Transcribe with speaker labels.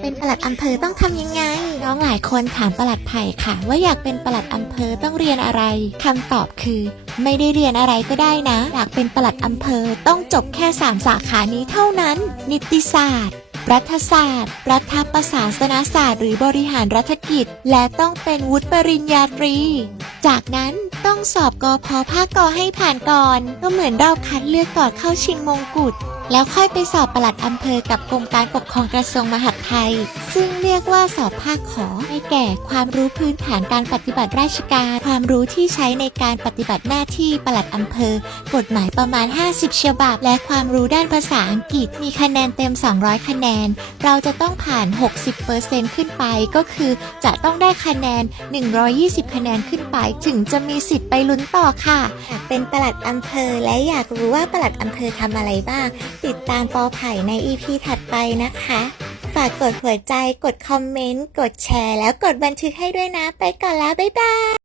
Speaker 1: เป็นปลัดอำเภอต้องทำยังไง น้องหลายคนถามปลัดไผ่ค่ะ ว่าอยากเป็นปลัดอำเภอต้องเรียนอะไรคำตอบคือ ไม่ได้เรียนอะไรก็ได้นะ อยากเป็นปลัดอำเภอต้องจบแค่ 3 สาขานี้เท่านั้น นิติศาสตร์รัฐศาสตร์ รัฐประศาสนศาสตร์ หรือบริหารรัฐกิจ และต้องเป็นวุฒิปริญญาตรี จากนั้นต้องสอบกอพอภาคกอให้ผ่านก่อน ก็เหมือนเราคัดเลือกก่อนเข้าชิงมงกุฎ แล้วค่อยไปสอบปลัดอำเภอกับกรมการปกครองกระทรวงมหาดไทย ซึ่งเรียกว่าสอบภาคขอให้แก่ความรู้พื้นฐานการปฏิบัติราชการ ความรู้ที่ใช้ในการปฏิบัติหน้าที่ปลัดอำเภอ กฎหมายประมาณ 50 ฉบับ และความรู้ด้านภาษาอังกฤษมีคะแนนเต็ม 200 คะแนน เราจะต้องผ่าน 60%ขึ้นไปก็คือจะต้องได้คะแนน 120 คะแนนขึ้นไป ถึงจะมีสิทธิ์ไปลุ้นต่อค่ะอยากเป็นปลัดอำเภอและอยากรู้ว่าปลัดอำเภอทำอะไรบ้างติดตามปอไผ่ใน EP ถัดไปนะคะ ฝากกดหัวใจ กดคอมเมนต์ กดแชร์ แล้วกดบันทึกให้ด้วยนะ ไปก่อนแล้ว บ๊ายบาย